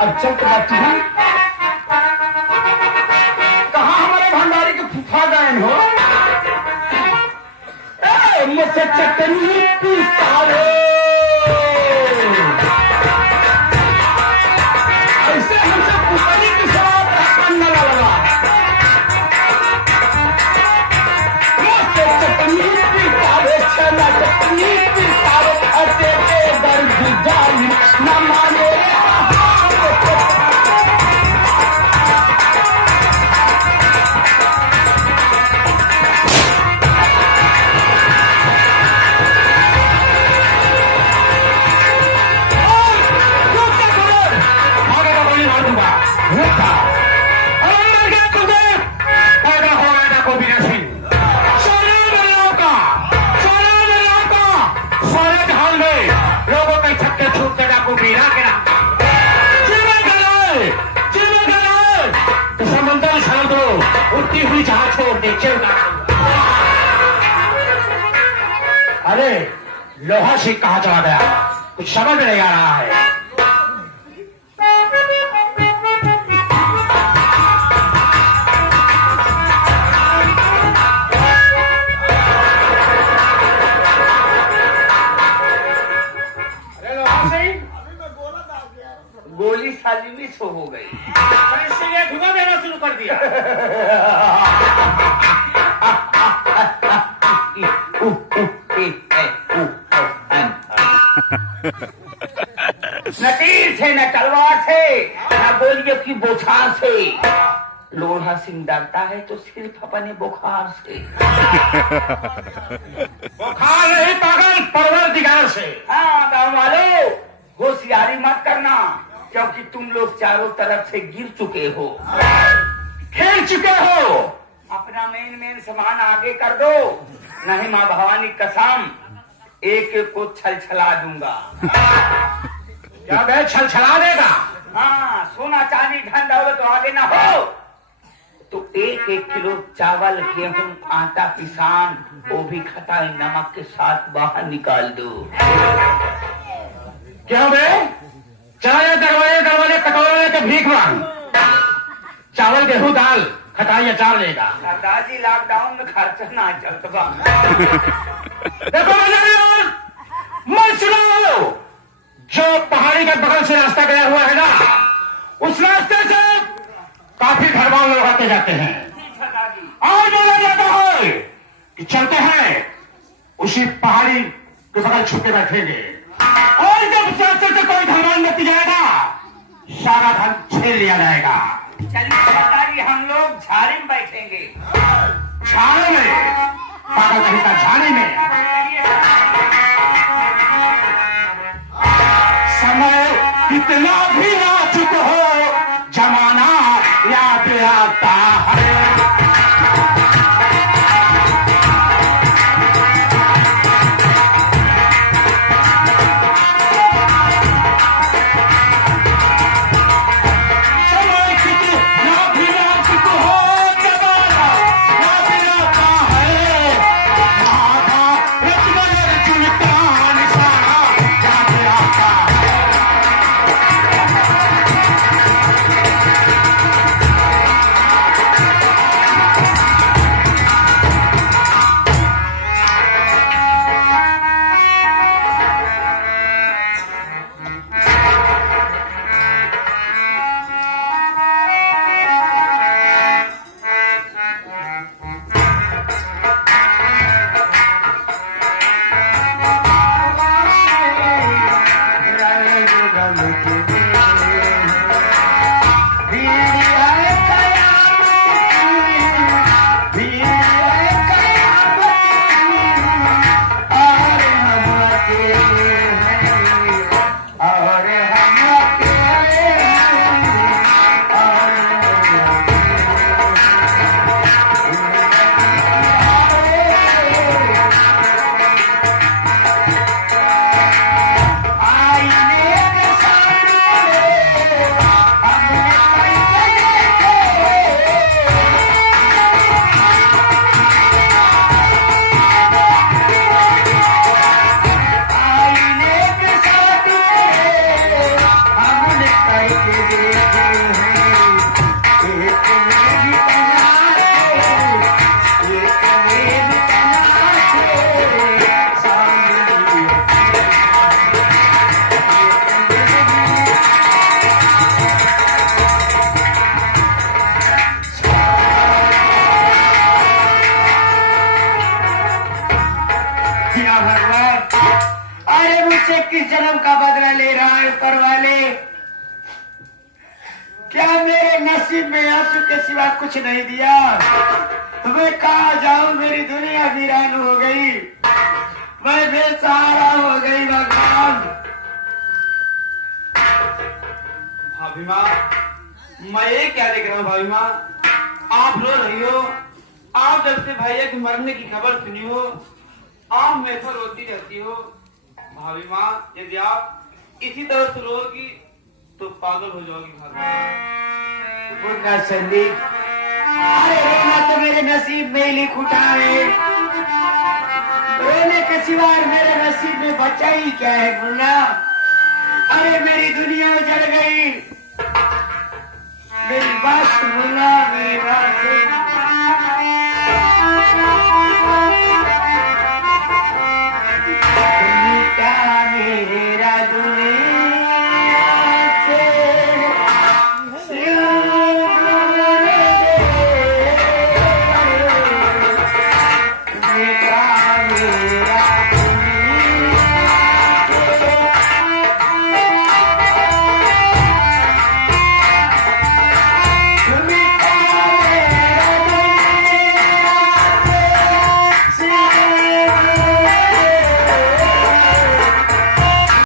अब चल तो बात है कहाँ हमारे भंडारी के फूफा गए हो मुझसे चटनी पीता रे ऐसे हमसे पुतली के साथ करने लगा मुझसे चटनी पीता रे चना चटनी पीता रे खाते के दर्द जान न माने अरे लोहा सिंह कहाँ चला गया कुछ समझ में नहीं आ रहा है गोली साली मिस हो गई इसलिए धुआं देना शुरू कर दिया न तीर से न तलवार से न गोलियों की बौछार से लोढ़ा सिंह डरता है तो सिर्फ अपने बुखार से बुखार नहीं पागल परवरदिगार से हाँ गाँव वालों होशियारी मत करना क्योंकि तुम लोग चारों तरफ से गिर चुके हो खेल चुके हो अपना मेन सामान आगे कर दो नहीं माँ भवानी कसम एक एक को छलछला दूंगा क्या मैं छलछला देगा हाँ सोना चांदी धन दौलत तो आगे ना हो तो एक एक किलो चावल गेहूं आटा पिसान वो भी खटाई नमक के साथ बाहर निकाल दो क्या बे चाय दरवाजे कटोरे के भीख मांग चावल गेहूं दाल खटाई अचार लेगा दादाजी लॉकडाउन में खर्चा ना चलता देखो मैं सुनो जो पहाड़ी के बगल से रास्ता गया हुआ है ना उस रास्ते से काफी घर वाले लोग आते जाते हैं और बोला जाता है कि चलते हैं उसी पहाड़ी के बगल छुपके बैठेंगे और जब रास्ते से कोई धनवान व्यक्ति जाएगा सारा धन छीन लिया जाएगा चलिए हम लोग झाड़ी में बैठेंगे झाड़ी में पागल कहीं का झाड़ी में समय कितना भी नाजुक हो जमाना याद आता है मुझसे किस जन्म का बदला ले रहा है ऊपर वाले? क्या मेरे नसीब में आंसू के सिवा कुछ नहीं दिया? मैं कहा जाऊं, मेरी दुनिया वीरान हो गई, मैं बेसहारा हो गई भगवान। भाभी माँ, मैं ये क्या देख रहा हूँ भाभी माँ? आप रो रही हो। आप जब से भैया की मरने की खबर सुनी हो, आप मेरे पर रोती रहती हो। भाभी माँ, यदि आप इसी तरह से रोगी तो पागल हो जाओगी भाभी। मुन्ना संदीप, अरे रोना तो मेरे नसीब में ही लिख उठा है। रोने के सिवा मेरे नसीब में बचा ही क्या है मुन्ना? अरे मेरी दुनिया उजड़ गई। मेरी बात सुन मुन्ना, मेरी बात सुन। मिटा मेरा दुनिया से मिटा मेरा